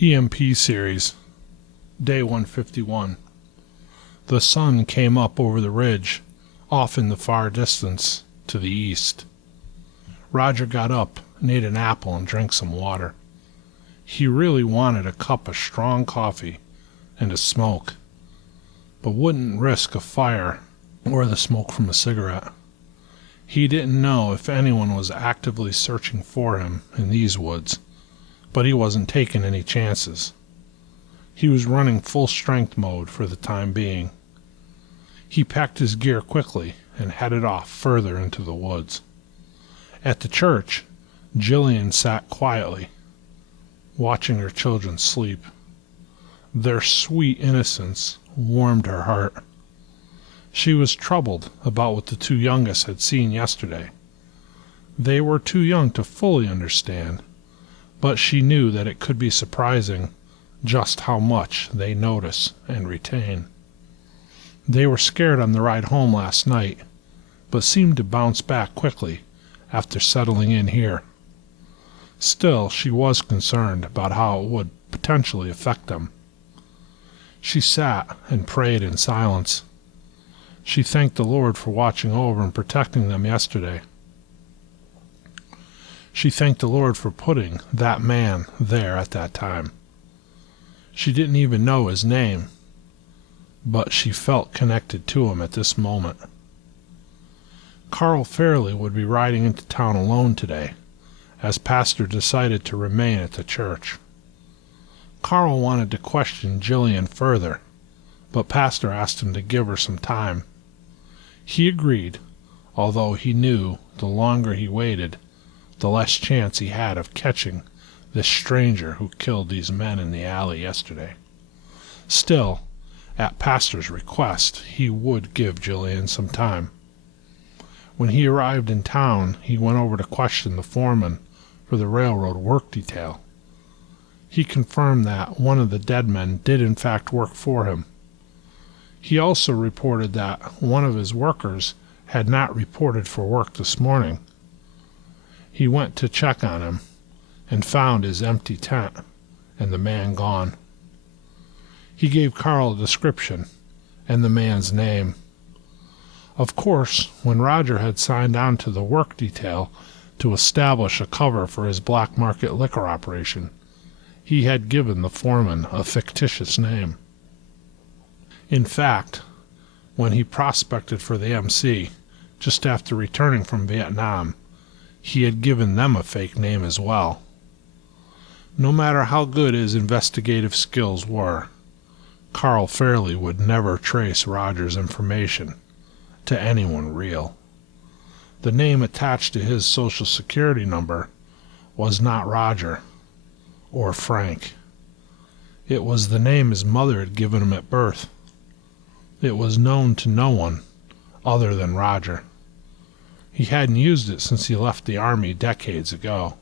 EMP Series, Day 151. The sun came up over the ridge, off in the far distance, to the east. Roger got up and ate an apple and drank some water. He really wanted a cup of strong coffee and a smoke, but wouldn't risk a fire or the smoke from a cigarette. He didn't know if anyone was actively searching for him in these woods, but he wasn't taking any chances. He was running full strength mode for the time being. He packed his gear quickly and headed off further into the woods. At the church, Jillian sat quietly, watching her children sleep. Their sweet innocence warmed her heart. She was troubled about what the two youngest had seen yesterday. They were too young to fully understand, but she knew that it could be surprising just how much they notice and retain. They were scared on the ride home last night, but seemed to bounce back quickly after settling in here. Still, she was concerned about how it would potentially affect them. She sat and prayed in silence. She thanked the Lord for watching over and protecting them yesterday. She thanked the Lord for putting that man there at that time. She didn't even know his name, but she felt connected to him at this moment. Carl Fairley would be riding into town alone today, as Pastor decided to remain at the church. Carl wanted to question Jillian further, but Pastor asked him to give her some time. He agreed, although he knew the longer he waited, the less chance he had of catching this stranger who killed these men in the alley yesterday. Still, at Pastor's request, he would give Jillian some time. When he arrived in town, he went over to question the foreman for the railroad work detail. He confirmed that one of the dead men did in fact work for him. He also reported that one of his workers had not reported for work this morning. He went to check on him and found his empty tent and the man gone. He gave Carl a description and the man's name. Of course, when Roger had signed on to the work detail to establish a cover for his black market liquor operation, he had given the foreman a fictitious name. In fact, when he prospected for the MC just after returning from Vietnam, he had given them a fake name as well. No matter how good his investigative skills were, Carl Fairley would never trace Roger's information to anyone real. The name attached to his social security number was not Roger or Frank. It was the name his mother had given him at birth. It was known to no one other than Roger. He hadn't used it since he left the Army decades ago.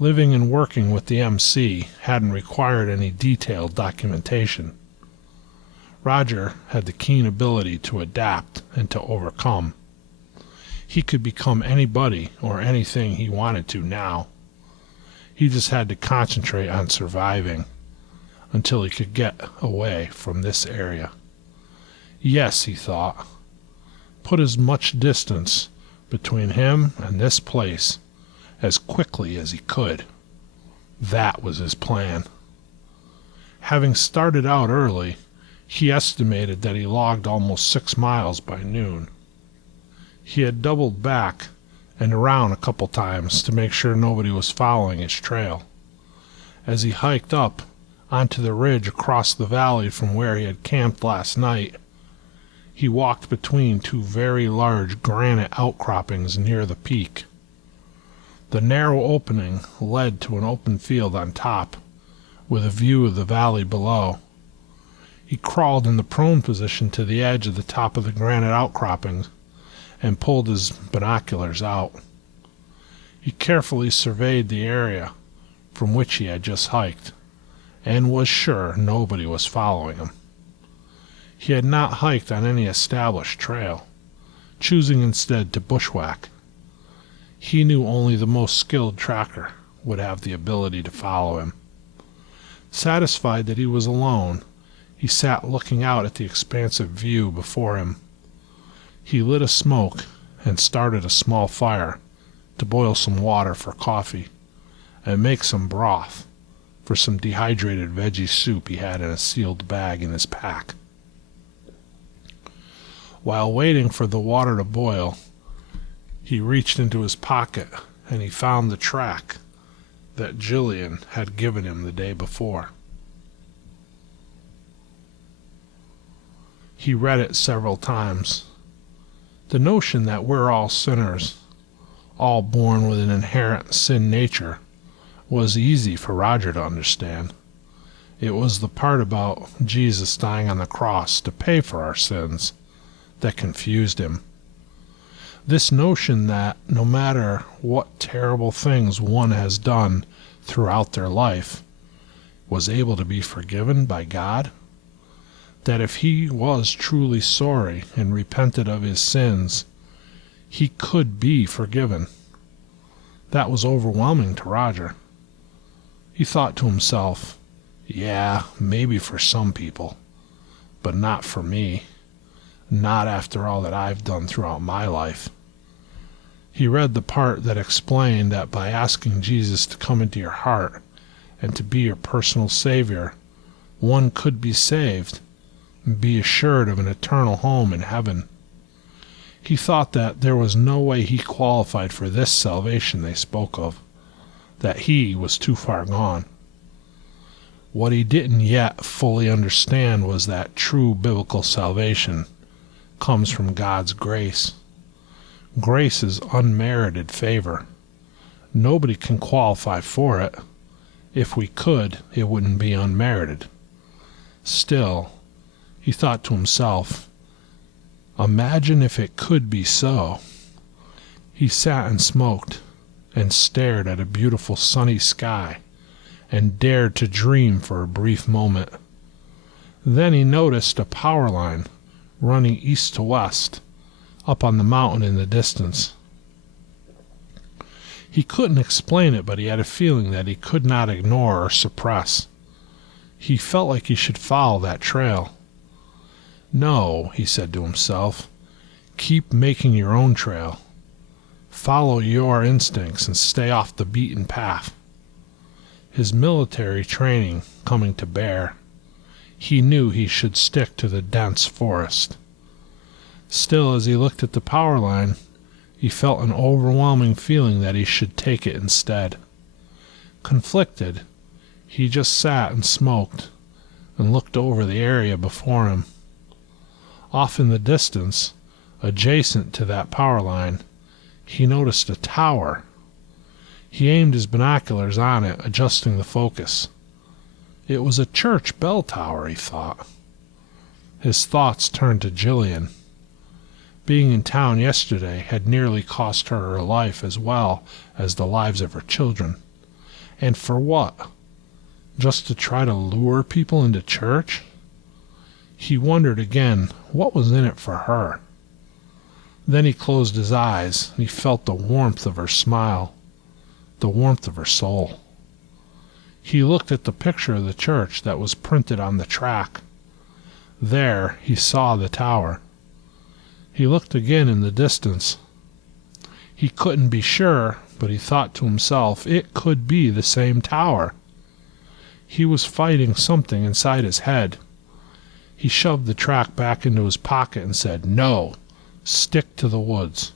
Living and working with the MC hadn't required any detailed documentation. Roger had the keen ability to adapt and to overcome. He could become anybody or anything he wanted to now. He just had to concentrate on surviving until he could get away from this area. Yes, he thought, put as much distance between him and this place as quickly as he could. That was his plan. Having started out early, he estimated that he logged almost 6 miles by noon. He had doubled back and around a couple times to make sure nobody was following his trail. As he hiked up onto the ridge across the valley from where he had camped last night, he walked between two very large granite outcroppings near the peak. The narrow opening led to an open field on top, with a view of the valley below. He crawled in the prone position to the edge of the top of the granite outcroppings and pulled his binoculars out. He carefully surveyed the area from which he had just hiked, and was sure nobody was following him. He had not hiked on any established trail, choosing instead to bushwhack. He knew only the most skilled tracker would have the ability to follow him. Satisfied that he was alone, he sat looking out at the expansive view before him. He lit a smoke and started a small fire to boil some water for coffee and make some broth for some dehydrated veggie soup he had in a sealed bag in his pack. While waiting for the water to boil, he reached into his pocket and he found the tract that Jillian had given him the day before. He read it several times. The notion that we're all sinners, all born with an inherent sin nature, was easy for Roger to understand. It was the part about Jesus dying on the cross to pay for our sins that confused him. This notion that no matter what terrible things one has done throughout their life, was able to be forgiven by God, that if he was truly sorry and repented of his sins, he could be forgiven. That was overwhelming to Roger. He thought to himself, yeah, maybe for some people, but not for me. Not after all that I've done throughout my life. He read the part that explained that by asking Jesus to come into your heart and to be your personal Savior, one could be saved and be assured of an eternal home in heaven. He thought that there was no way he qualified for this salvation they spoke of, that he was too far gone. What he didn't yet fully understand was that true biblical salvation comes from God's grace. Grace is unmerited favor. Nobody can qualify for it. If we could, it wouldn't be unmerited. Still, he thought to himself, imagine if it could be so. He sat and smoked and stared at a beautiful sunny sky and dared to dream for a brief moment. Then he noticed a power line running east to west, up on the mountain in the distance. He couldn't explain it, but he had a feeling that he could not ignore or suppress. He felt like he should follow that trail. No, he said to himself, keep making your own trail. Follow your instincts and stay off the beaten path. His military training coming to bear, he knew he should stick to the dense forest. Still, as he looked at the power line, he felt an overwhelming feeling that he should take it instead. Conflicted, he just sat and smoked and looked over the area before him. Off in the distance, adjacent to that power line, he noticed a tower. He aimed his binoculars on it, adjusting the focus. It was a church bell tower, he thought. His thoughts turned to Jillian. Being in town yesterday had nearly cost her her life as well as the lives of her children. And for what? Just to try to lure people into church? He wondered again what was in it for her. Then he closed his eyes and he felt the warmth of her smile, the warmth of her soul. He looked at the picture of the church that was printed on the track. There he saw the tower. He looked again in the distance. He couldn't be sure, but he thought to himself it could be the same tower. He was fighting something inside his head. He shoved the track back into his pocket and said, no, stick to the woods.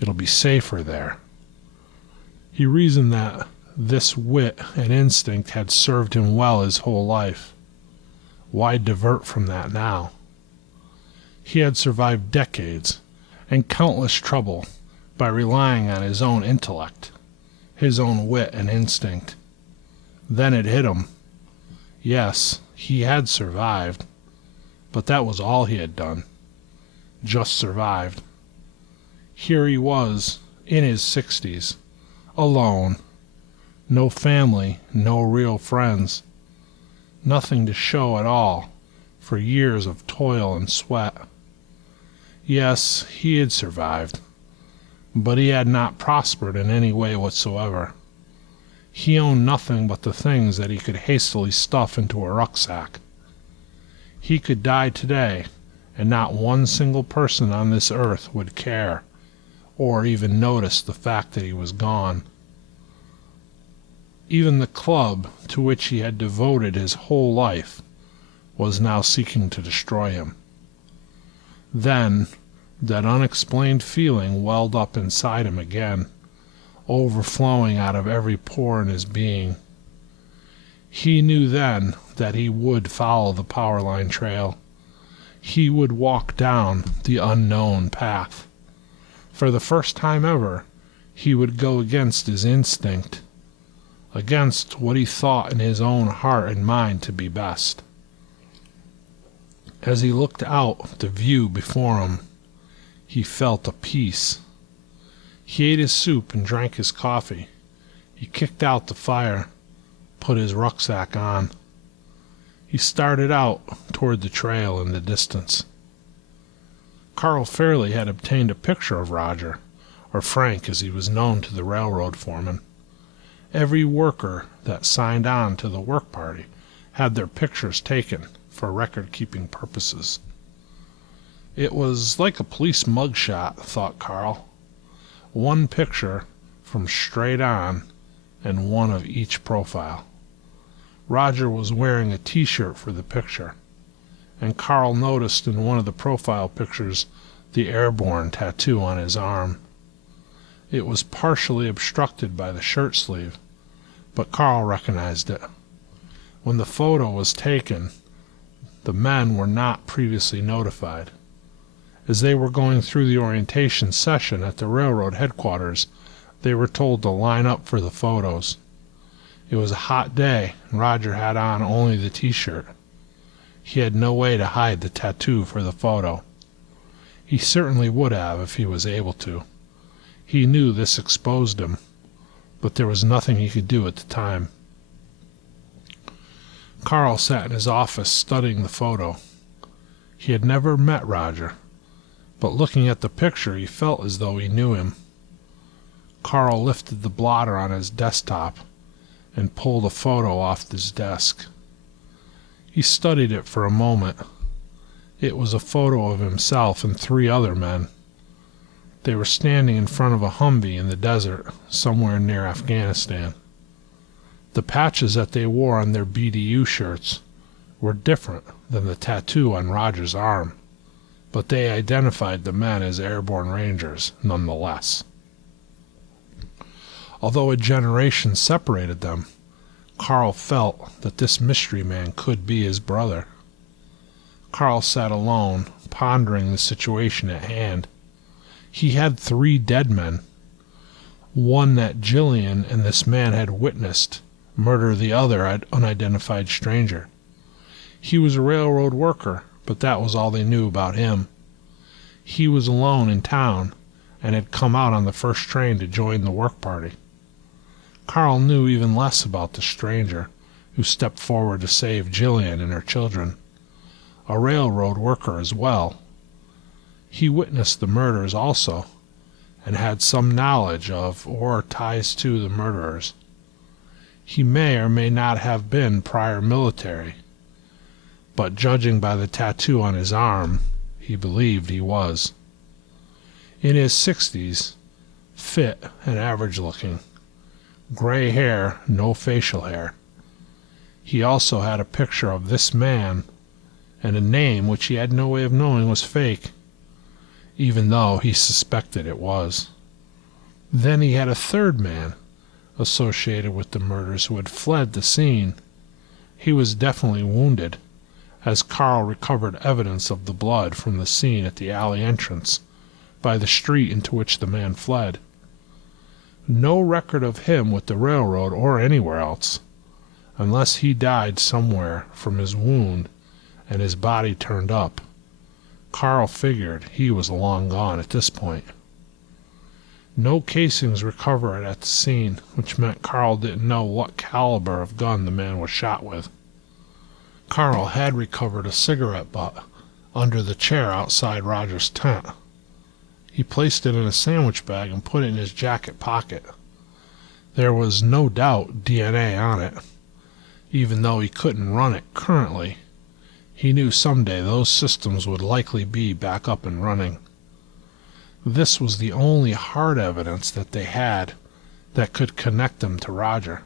It'll be safer there. He reasoned that this wit and instinct had served him well his whole life. Why divert from that now? He had survived decades and countless trouble by relying on his own intellect, his own wit and instinct. Then it hit him. Yes, he had survived, but that was all he had done. Just survived. Here he was, in his 60s, alone. No family, no real friends. Nothing to show at all for years of toil and sweat. Yes, he had survived, but he had not prospered in any way whatsoever. He owned nothing but the things that he could hastily stuff into a rucksack. He could die today, and not one single person on this earth would care, or even notice the fact that he was gone. Even the club to which he had devoted his whole life was now seeking to destroy him. Then that unexplained feeling welled up inside him again, overflowing out of every pore in his being. He knew then that he would follow the power line trail. He would walk down the unknown path. For the first time ever, he would go against his instinct, against what he thought in his own heart and mind to be best. As he looked out the view before him, he felt a peace. He ate his soup and drank his coffee. He kicked out the fire, put his rucksack on. He started out toward the trail in the distance. Carl Fairley had obtained a picture of Roger, or Frank as he was known to the railroad foreman. Every worker that signed on to the work party had their pictures taken for record-keeping purposes. It was like a police mugshot, thought Carl. One picture from straight on and one of each profile. Roger was wearing a t-shirt for the picture, and Carl noticed in one of the profile pictures the airborne tattoo on his arm. It was partially obstructed by the shirt sleeve, but Carl recognized it. When the photo was taken, the men were not previously notified. As they were going through the orientation session at the railroad headquarters, they were told to line up for the photos. It was a hot day, and Roger had on only the t-shirt. He had no way to hide the tattoo for the photo. He certainly would have if he was able to. He knew this exposed him, but there was nothing he could do at the time. Carl sat in his office studying the photo. He had never met Roger, but looking at the picture he felt as though he knew him. Carl lifted the blotter on his desktop and pulled a photo off his desk. He studied it for a moment. It was a photo of himself and 3 other men. They were standing in front of a Humvee in the desert, somewhere near Afghanistan. The patches that they wore on their BDU shirts were different than the tattoo on Roger's arm, but they identified the men as airborne rangers nonetheless. Although a generation separated them, Carl felt that this mystery man could be his brother. Carl sat alone, pondering the situation at hand. He had 3 dead men, one that Jillian and this man had witnessed murder the other unidentified stranger. He was a railroad worker, but that was all they knew about him. He was alone in town and had come out on the first train to join the work party. Carl knew even less about the stranger who stepped forward to save Jillian and her children, a railroad worker as well. He witnessed the murders also, and had some knowledge of or ties to the murderers. He may or may not have been prior military, but judging by the tattoo on his arm, he believed he was. In his 60s, fit and average-looking, gray hair, no facial hair. He also had a picture of this man and a name which he had no way of knowing was fake, even though he suspected it was. Then he had a 3rd man associated with the murders who had fled the scene. He was definitely wounded, as Carl recovered evidence of the blood from the scene at the alley entrance by the street into which the man fled. No record of him with the railroad or anywhere else, unless he died somewhere from his wound and his body turned up. Carl figured he was long gone at this point. No casings recovered at the scene, which meant Carl didn't know what caliber of gun the man was shot with. Carl had recovered a cigarette butt under the chair outside Roger's tent. He placed it in a sandwich bag and put it in his jacket pocket. There was no doubt DNA on it. Even though he couldn't run it currently, he knew someday those systems would likely be back up and running. This was the only hard evidence that they had that could connect them to Roger.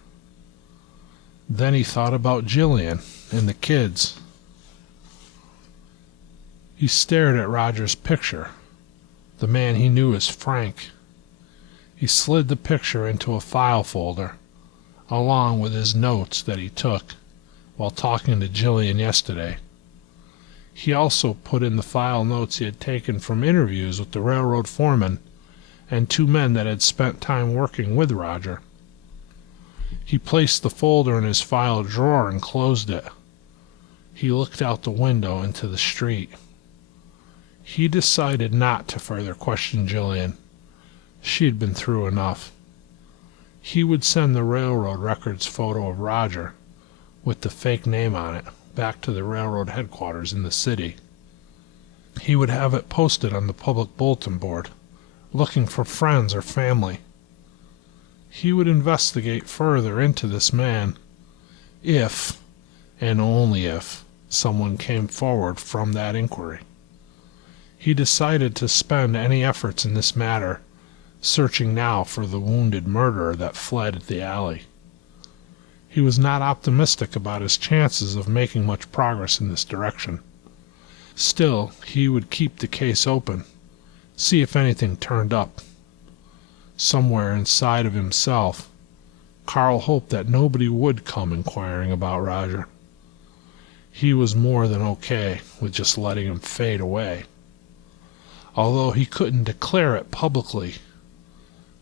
Then he thought about Jillian and the kids. He stared at Roger's picture, the man he knew as Frank. He slid the picture into a file folder, along with his notes that he took while talking to Jillian yesterday. He also put in the file notes he had taken from interviews with the railroad foreman and 2 men that had spent time working with Roger. He placed the folder in his file drawer and closed it. He looked out the window into the street. He decided not to further question Jillian. She had been through enough. He would send the railroad records photo of Roger, with the fake name on it, back to the railroad headquarters in the city. He would have it posted on the public bulletin board, looking for friends or family. He would investigate further into this man, if, and only if, someone came forward from that inquiry. He decided to spend any efforts in this matter searching now for the wounded murderer that fled at the alley. He was not optimistic about his chances of making much progress in this direction. Still, he would keep the case open, see if anything turned up. Somewhere inside of himself, Carl hoped that nobody would come inquiring about Roger. He was more than okay with just letting him fade away. Although he couldn't declare it publicly,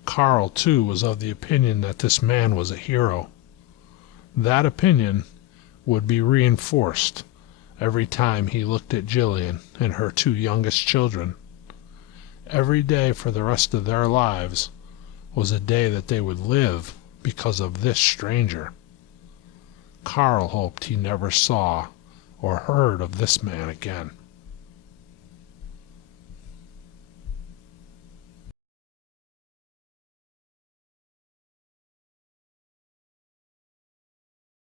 Carl, too, was of the opinion that this man was a hero. That opinion would be reinforced every time he looked at Jillian and her 2 youngest children. Every day for the rest of their lives was a day that they would live because of this stranger. Carl hoped he never saw or heard of this man again.